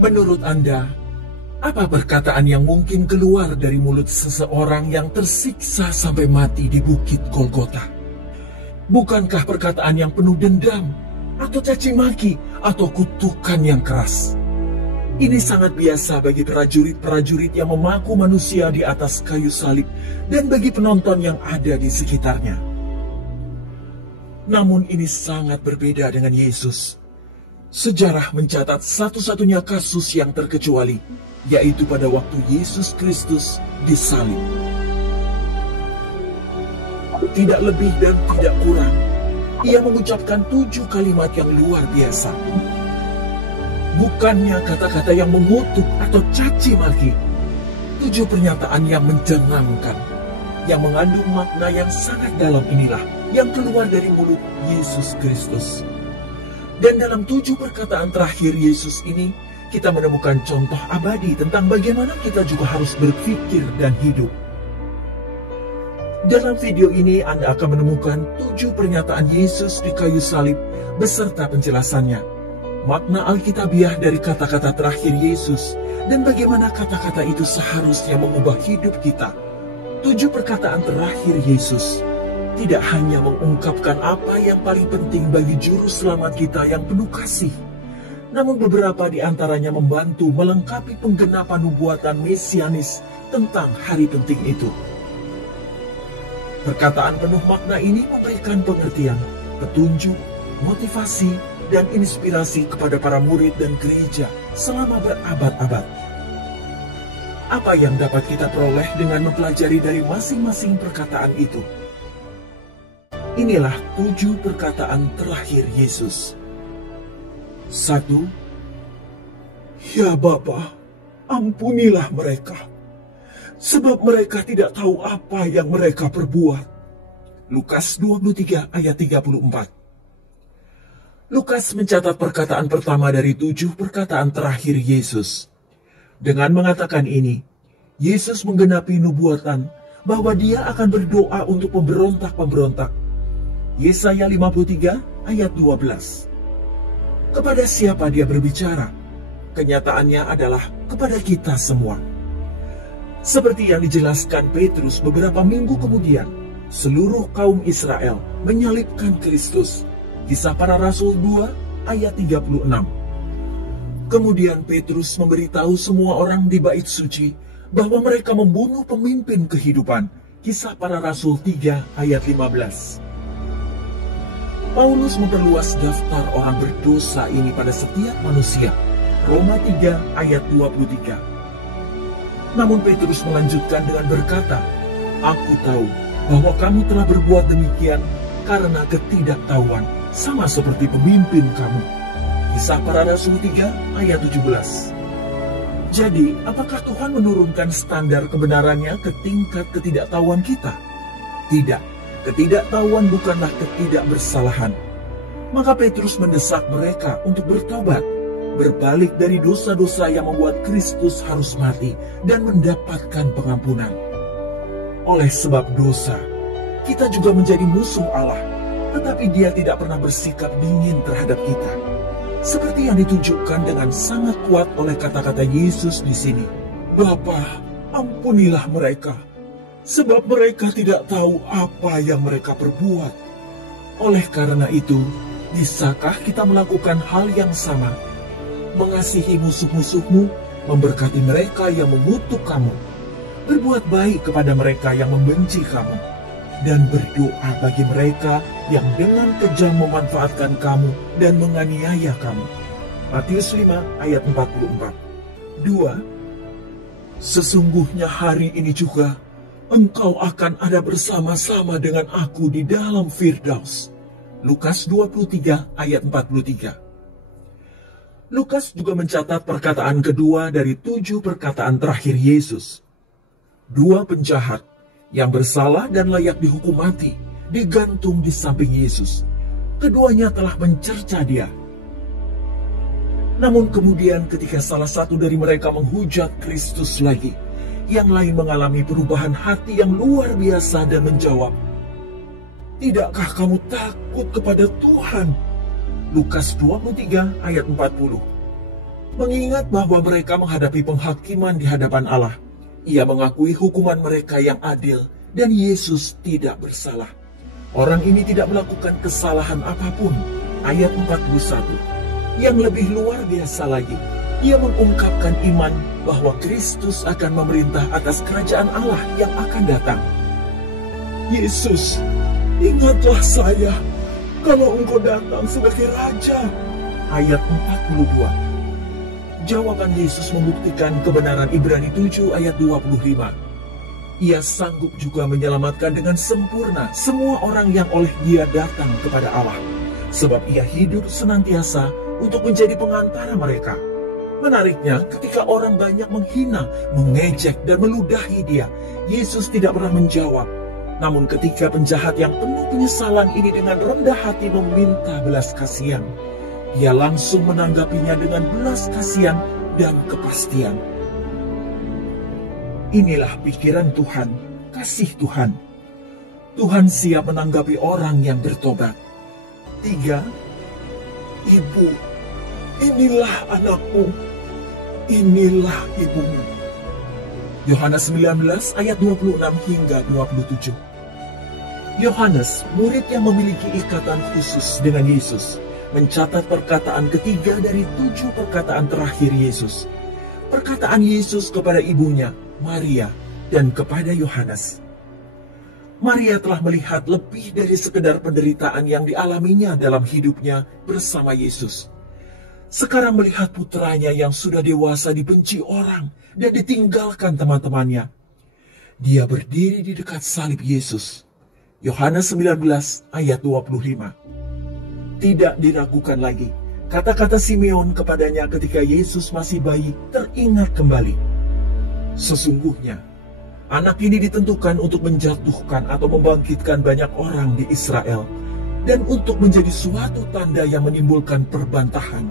Menurut Anda, apa perkataan yang mungkin keluar dari mulut seseorang yang tersiksa sampai mati di Bukit Golgota? Bukankah perkataan yang penuh dendam, atau caci maki, atau kutukan yang keras? Ini sangat biasa bagi prajurit-prajurit yang memaku manusia di atas kayu salib dan bagi penonton yang ada di sekitarnya. Namun ini sangat berbeda dengan Yesus. Sejarah mencatat satu-satunya kasus yang terkecuali, yaitu pada waktu Yesus Kristus disalib. Tidak lebih dan tidak kurang, ia mengucapkan 7 kalimat yang luar biasa. Bukannya kata-kata yang mengutuk atau caci maki. 7 pernyataan yang mencengangkan, yang mengandung makna yang sangat dalam inilah yang keluar dari mulut Yesus Kristus. Dan dalam 7 perkataan terakhir Yesus ini, kita menemukan contoh abadi tentang bagaimana kita juga harus berpikir dan hidup. Dalam video ini Anda akan menemukan 7 pernyataan Yesus di kayu salib beserta penjelasannya, makna Alkitabiah dari kata-kata terakhir Yesus, dan bagaimana kata-kata itu seharusnya mengubah hidup kita. 7 perkataan terakhir Yesus tidak hanya mengungkapkan apa yang paling penting bagi juru selamat kita yang penuh kasih, namun beberapa di antaranya membantu melengkapi penggenapan nubuatan mesianis tentang hari penting itu. Perkataan penuh makna ini memberikan pengertian, petunjuk, motivasi, dan inspirasi kepada para murid dan gereja selama berabad-abad. Apa yang dapat kita peroleh dengan mempelajari dari masing-masing perkataan itu? Inilah 7 perkataan terakhir Yesus. 1. Ya Bapa, ampunilah mereka, sebab mereka tidak tahu apa yang mereka perbuat. Lukas 23 ayat 34. Lukas mencatat perkataan pertama dari 7 perkataan terakhir Yesus. Dengan mengatakan ini, Yesus menggenapi nubuatan bahwa dia akan berdoa untuk pemberontak-pemberontak. Yesaya 53 ayat 12. Kepada siapa dia berbicara? Kenyataannya adalah kepada kita semua. Seperti yang dijelaskan Petrus beberapa minggu kemudian, seluruh kaum Israel menyalibkan Kristus. Kisah Para Rasul 2 ayat 36. Kemudian Petrus memberitahu semua orang di bait suci bahwa mereka membunuh pemimpin kehidupan. Kisah Para Rasul 3 ayat 15. Paulus memperluas daftar orang berdosa ini pada setiap manusia. Roma 3 ayat 23. Namun Petrus melanjutkan dengan berkata, "Aku tahu bahwa kamu telah berbuat demikian karena ketidaktahuan, sama seperti pemimpin kamu." Kisah Para Rasul 3 ayat 17. Jadi, apakah Tuhan menurunkan standar kebenarannya ke tingkat ketidaktahuan kita? Tidak. Ketidaktahuan bukanlah ketidakbersalahan. Maka Petrus mendesak mereka untuk bertobat, berbalik dari dosa-dosa yang membuat Kristus harus mati dan mendapatkan pengampunan. Oleh sebab dosa, kita juga menjadi musuh Allah, tetapi Dia tidak pernah bersikap dingin terhadap kita. Seperti yang ditunjukkan dengan sangat kuat oleh kata-kata Yesus di sini. Bapa, ampunilah mereka, sebab mereka tidak tahu apa yang mereka perbuat. Oleh karena itu, bisakah kita melakukan hal yang sama? Mengasihi musuh-musuhmu, memberkati mereka yang mengutuk kamu, berbuat baik kepada mereka yang membenci kamu, dan berdoa bagi mereka yang dengan kejam memanfaatkan kamu dan menganiaya kamu. Matius 5 ayat 44. 2. Sesungguhnya hari ini juga engkau akan ada bersama-sama dengan aku di dalam Firdaus. Lukas 23 ayat 43. Lukas juga mencatat perkataan kedua dari 7 perkataan terakhir Yesus. 2 penjahat yang bersalah dan layak dihukum mati digantung di samping Yesus. Keduanya telah mencerca Dia. Namun kemudian ketika salah satu dari mereka menghujat Kristus lagi, yang lain mengalami perubahan hati yang luar biasa dan menjawab, "Tidakkah kamu takut kepada Tuhan?" Lukas 23 ayat 40. Mengingat bahwa mereka menghadapi penghakiman di hadapan Allah, ia mengakui hukuman mereka yang adil dan Yesus tidak bersalah. Orang ini tidak melakukan kesalahan apapun. Ayat 41. Yang lebih luar biasa lagi, ia mengungkapkan iman bahwa Kristus akan memerintah atas kerajaan Allah yang akan datang. Yesus, ingatlah saya kalau Engkau datang sebagai Raja. Ayat 42. Jawaban Yesus membuktikan kebenaran Ibrani 7 ayat 25. Ia sanggup juga menyelamatkan dengan sempurna semua orang yang oleh Dia datang kepada Allah, sebab Ia hidup senantiasa untuk menjadi pengantara mereka. Menariknya, ketika orang banyak menghina, mengejek, dan meludahi Dia, Yesus tidak pernah menjawab. Namun ketika penjahat yang penuh penyesalan ini dengan rendah hati meminta belas kasihan, Dia langsung menanggapinya dengan belas kasihan dan kepastian. Inilah pikiran Tuhan, kasih Tuhan. Tuhan siap menanggapi orang yang bertobat. 3. Ibu, inilah anakmu, inilah ibumu. Yohanes 19 ayat 26 hingga 27. Yohanes, murid yang memiliki ikatan khusus dengan Yesus, mencatat perkataan ketiga dari 7 perkataan terakhir Yesus. Perkataan Yesus kepada ibunya, Maria, dan kepada Yohanes. Maria telah melihat lebih dari sekedar penderitaan yang dialaminya dalam hidupnya bersama Yesus. Sekarang melihat putranya yang sudah dewasa dibenci orang dan ditinggalkan teman-temannya. Dia berdiri di dekat salib Yesus. Yohanes 19 ayat 25. Tidak diragukan lagi, kata-kata Simeon kepadanya ketika Yesus masih bayi teringat kembali. Sesungguhnya, anak ini ditentukan untuk menjatuhkan atau membangkitkan banyak orang di Israel, dan untuk menjadi suatu tanda yang menimbulkan perbantahan,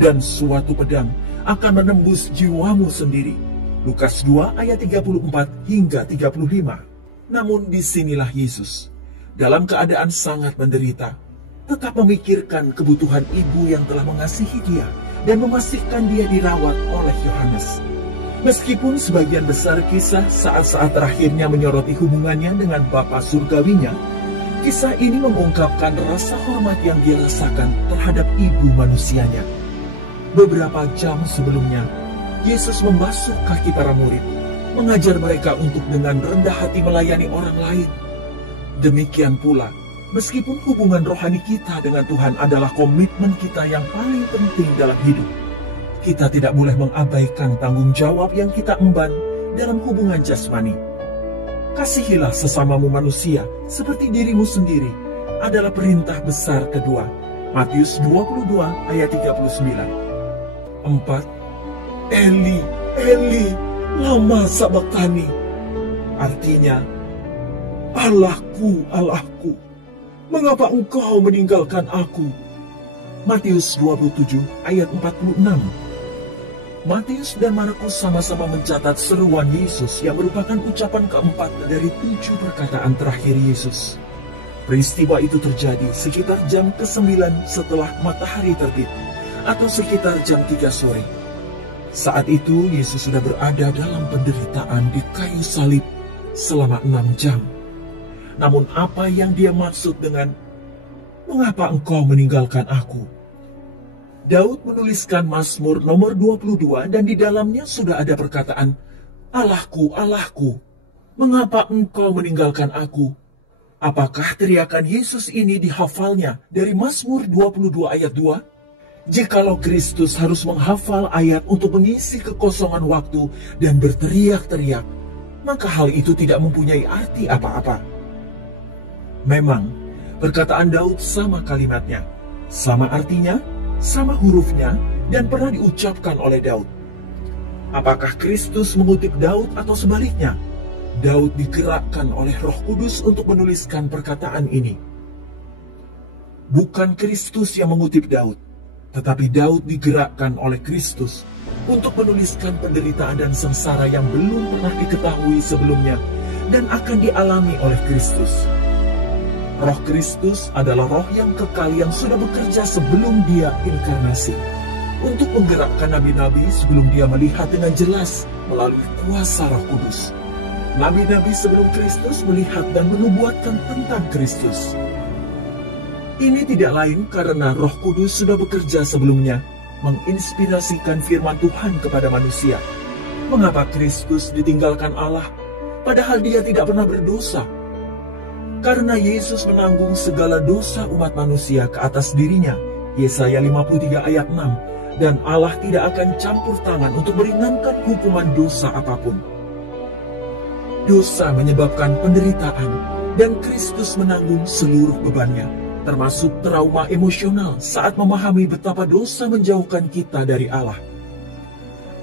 dan suatu pedang akan menembus jiwamu sendiri. Lukas 2 ayat 34 hingga 35. Namun disinilah Yesus, dalam keadaan sangat menderita, tetap memikirkan kebutuhan ibu yang telah mengasihi Dia dan memastikan Dia dirawat oleh Yohanes. Meskipun sebagian besar kisah saat-saat terakhirnya menyoroti hubungannya dengan Bapa surgawinya, kisah ini mengungkapkan rasa hormat yang Dia rasakan terhadap ibu manusianya. Beberapa jam sebelumnya, Yesus membasuh kaki para murid, mengajar mereka untuk dengan rendah hati melayani orang lain. Demikian pula, meskipun hubungan rohani kita dengan Tuhan adalah komitmen kita yang paling penting dalam hidup, kita tidak boleh mengabaikan tanggung jawab yang kita emban dalam hubungan jasmani. Kasihilah sesamamu manusia seperti dirimu sendiri adalah perintah besar kedua. Matius 22 ayat 39. 4. Eli, Eli, lama sabachthani. Artinya, Allahku, Allahku, mengapa engkau meninggalkan aku? Matius 27 ayat 46. Matius dan Markus sama-sama mencatat seruan Yesus yang merupakan ucapan keempat dari 7 perkataan terakhir Yesus. Peristiwa itu terjadi sekitar jam ke-9 setelah matahari terbit, atau sekitar jam 3 sore. Saat itu Yesus sudah berada dalam penderitaan di kayu salib selama 6 jam. Namun apa yang Dia maksud dengan "Mengapa engkau meninggalkan aku?" Daud menuliskan Mazmur nomor 22 dan di dalamnya sudah ada perkataan, "Allahku, Allahku, mengapa engkau meninggalkan aku?" Apakah teriakan Yesus ini dihafalnya dari Mazmur 22 ayat 2? Jikalau Kristus harus menghafal ayat untuk mengisi kekosongan waktu dan berteriak-teriak, maka hal itu tidak mempunyai arti apa-apa. Memang, perkataan Daud sama kalimatnya, sama artinya, sama hurufnya, dan pernah diucapkan oleh Daud. Apakah Kristus mengutip Daud atau sebaliknya? Daud digerakkan oleh Roh Kudus untuk menuliskan perkataan ini. Bukan Kristus yang mengutip Daud, tetapi Daud digerakkan oleh Kristus untuk menuliskan penderitaan dan sengsara yang belum pernah diketahui sebelumnya dan akan dialami oleh Kristus. Roh Kristus adalah roh yang kekal yang sudah bekerja sebelum Dia inkarnasi. untuk menggerakkan nabi-nabi sebelum dia melihat dengan jelas melalui kuasa Roh Kudus. Nabi-nabi sebelum Kristus melihat dan menubuatkan tentang Kristus. Ini tidak lain karena Roh Kudus sudah bekerja sebelumnya, menginspirasikan firman Tuhan kepada manusia. Mengapa Kristus ditinggalkan Allah, padahal dia tidak pernah berdosa? Karena Yesus menanggung segala dosa umat manusia ke atas dirinya, Yesaya 53 ayat 6, dan Allah tidak akan campur tangan untuk meringankan hukuman dosa apapun. Dosa menyebabkan penderitaan, dan Kristus menanggung seluruh bebannya, termasuk trauma emosional saat memahami betapa dosa menjauhkan kita dari Allah.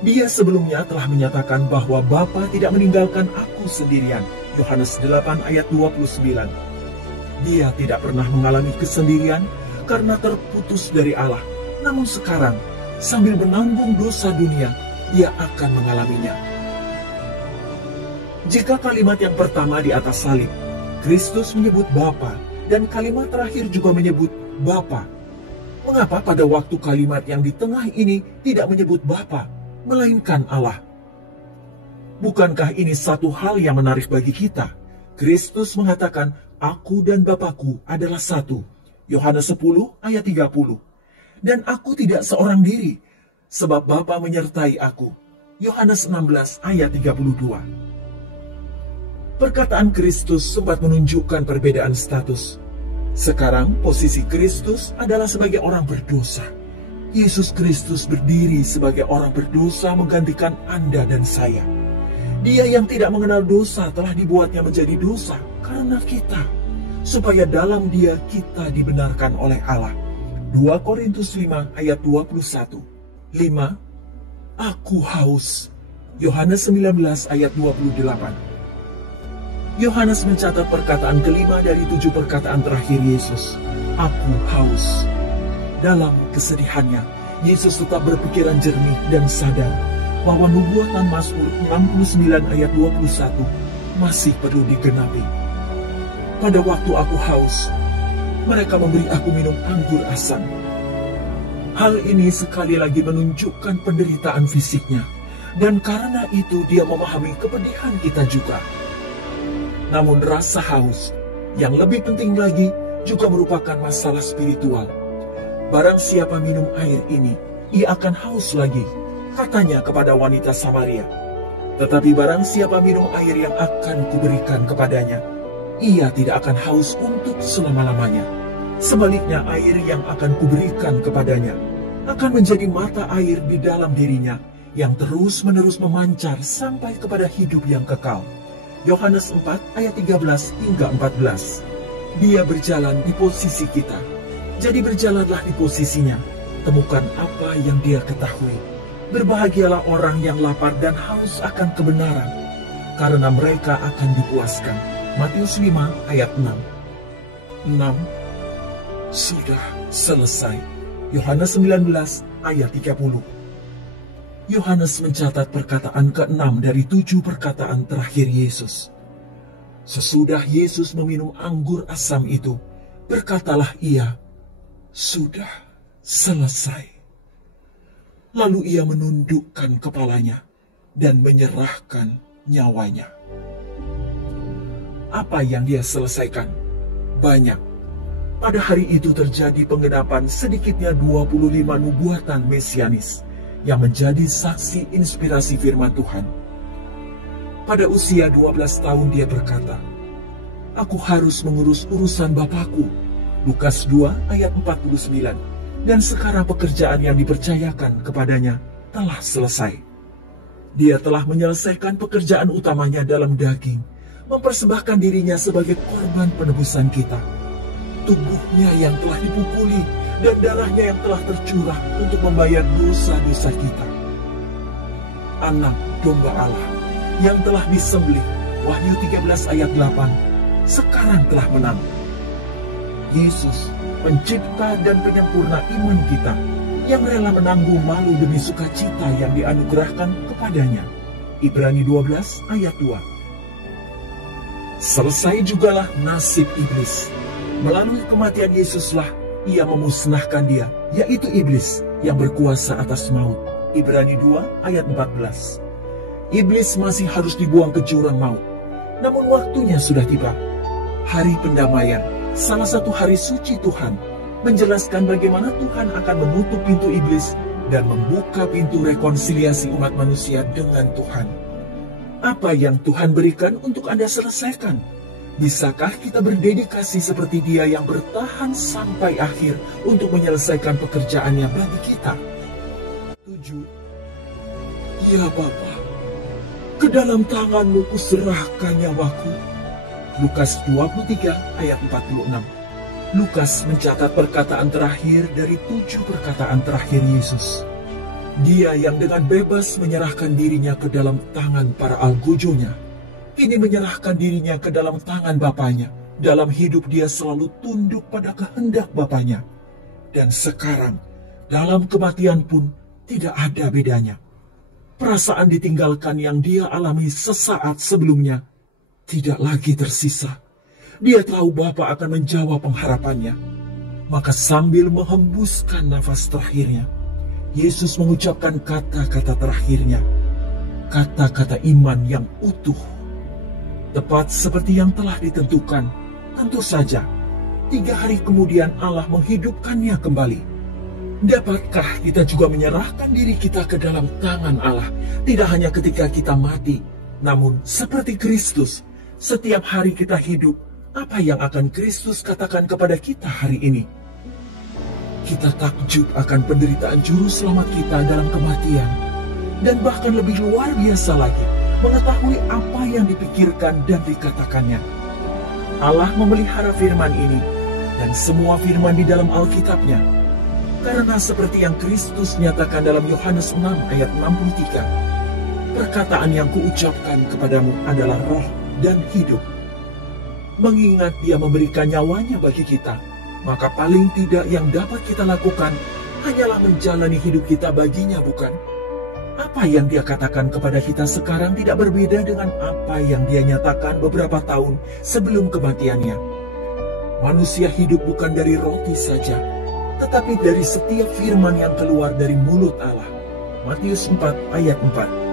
Dia sebelumnya telah menyatakan bahwa Bapa tidak meninggalkan aku sendirian, Yohanes 8 ayat 29. Dia tidak pernah mengalami kesendirian karena terputus dari Allah. Namun sekarang, sambil menanggung dosa dunia, dia akan mengalaminya. Jika kalimat yang pertama di atas salib, Kristus menyebut Bapa, dan kalimat terakhir juga menyebut Bapa, mengapa pada waktu kalimat yang di tengah ini tidak menyebut Bapa, melainkan Allah? Bukankah ini satu hal yang menarik bagi kita? Kristus mengatakan, "Aku dan Bapakku adalah satu." Yohanes 10 ayat 30. Dan aku tidak seorang diri, sebab Bapa menyertai aku. Yohanes 16 ayat 32. Perkataan Kristus sempat menunjukkan perbedaan status. Sekarang posisi Kristus adalah sebagai orang berdosa. Yesus Kristus berdiri sebagai orang berdosa menggantikan Anda dan saya. Dia yang tidak mengenal dosa telah dibuatnya menjadi dosa karena kita, supaya dalam dia kita dibenarkan oleh Allah. 2 Korintus 5 ayat 21. 5. Aku haus. Yohanes 19 ayat 28. Yohanes mencatat perkataan kelima dari 7 perkataan terakhir Yesus. Aku haus. Dalam kesedihannya, Yesus tetap berpikiran jernih dan sadar bahwa nubuatan Mazmur 69 ayat 21 masih perlu digenapi. Pada waktu aku haus, mereka memberi aku minum anggur asam. Hal ini sekali lagi menunjukkan penderitaan fisiknya, dan karena itu dia memahami kepedihan kita juga. Namun rasa haus, yang lebih penting lagi, juga merupakan masalah spiritual. Barang siapa minum air ini, ia akan haus lagi, katanya kepada wanita Samaria. Tetapi barang siapa minum air yang akan kuberikan kepadanya, ia tidak akan haus untuk selama-lamanya. Sebaliknya, air yang akan kuberikan kepadanya akan menjadi mata air di dalam dirinya, yang terus-menerus memancar sampai kepada hidup yang kekal. Yohanes 4 ayat 13 hingga 14. Dia berjalan di posisi kita, jadi berjalanlah di posisinya. Temukan apa yang dia ketahui. Berbahagialah orang yang lapar dan haus akan kebenaran, karena mereka akan dipuaskan. Matius 5 ayat 6. 6. Sudah selesai. Yohanes 19 ayat 30. Yohanes mencatat perkataan ke-6 dari 7 perkataan terakhir Yesus. Sesudah Yesus meminum anggur asam itu, berkatalah ia, "Sudah selesai." Lalu ia menundukkan kepalanya dan menyerahkan nyawanya. Apa yang dia selesaikan? Banyak. Pada hari itu terjadi penggenapan sedikitnya 25 nubuatan mesianis yang menjadi saksi inspirasi firman Tuhan. Pada usia 12 tahun dia berkata, "Aku harus mengurus urusan Bapakku." Lukas 2 ayat 49. Dan sekarang pekerjaan yang dipercayakan kepadanya telah selesai. Dia telah menyelesaikan pekerjaan utamanya dalam daging, mempersembahkan dirinya sebagai korban penebusan kita. Tubuhnya yang telah dipukuli dan darahnya yang telah tercurah untuk membayar dosa-dosa kita. Anak domba Allah yang telah disembelih, Wahyu 13 ayat 8, sekarang telah menang. Yesus, pencipta dan penyempurna iman kita, yang rela menanggung malu demi sukacita yang dianugerahkan kepadanya. Ibrani 12 ayat 2. Selesai jugalah nasib iblis. Melalui kematian Yesuslah ia memusnahkan dia, yaitu iblis, yang berkuasa atas maut. Ibrani 2 ayat 14. Iblis masih harus dibuang ke jurang maut. Namun waktunya sudah tiba. Hari pendamaian, salah satu hari suci Tuhan, menjelaskan bagaimana Tuhan akan menutup pintu iblis dan membuka pintu rekonsiliasi umat manusia dengan Tuhan. Apa yang Tuhan berikan untuk Anda selesaikan? Bisakah kita berdedikasi seperti Dia yang bertahan sampai akhir untuk menyelesaikan pekerjaannya bagi kita? 7. Ya Bapa, ke dalam tangan-Mu kuserahkan nyawaku. Lukas 23 ayat 46. Lukas mencatat perkataan terakhir dari 7 perkataan terakhir Yesus. Dia yang dengan bebas menyerahkan dirinya ke dalam tangan para algojonya, kini menyerahkan dirinya ke dalam tangan Bapanya. Dalam hidup dia selalu tunduk pada kehendak Bapanya. Dan sekarang, dalam kematian pun tidak ada bedanya. Perasaan ditinggalkan yang dia alami sesaat sebelumnya tidak lagi tersisa. Dia tahu Bapa akan menjawab pengharapannya. Maka sambil menghembuskan nafas terakhirnya, Yesus mengucapkan kata-kata terakhirnya, kata-kata iman yang utuh. Tepat seperti yang telah ditentukan, tentu saja 3 hari kemudian Allah menghidupkannya kembali. Dapatkah kita juga menyerahkan diri kita ke dalam tangan Allah, tidak hanya ketika kita mati, namun seperti Kristus, setiap hari kita hidup, apa yang akan Kristus katakan kepada kita hari ini? Kita takjub akan penderitaan juru selamat kita dalam kematian, dan bahkan lebih luar biasa lagi, mengetahui apa yang dipikirkan dan dikatakannya. Allah memelihara firman ini, dan semua firman di dalam Alkitabnya, karena seperti yang Kristus nyatakan dalam Yohanes 6 ayat 63, perkataan yang kuucapkan kepadamu adalah roh dan hidup. Mengingat Dia memberikan nyawanya bagi kita, maka paling tidak yang dapat kita lakukan hanyalah menjalani hidup kita baginya, bukan? Apa yang Dia katakan kepada kita sekarang tidak berbeda dengan apa yang Dia nyatakan beberapa tahun sebelum kematiannya. Manusia hidup bukan dari roti saja, tetapi dari setiap firman yang keluar dari mulut Allah. Matius 4 ayat 4.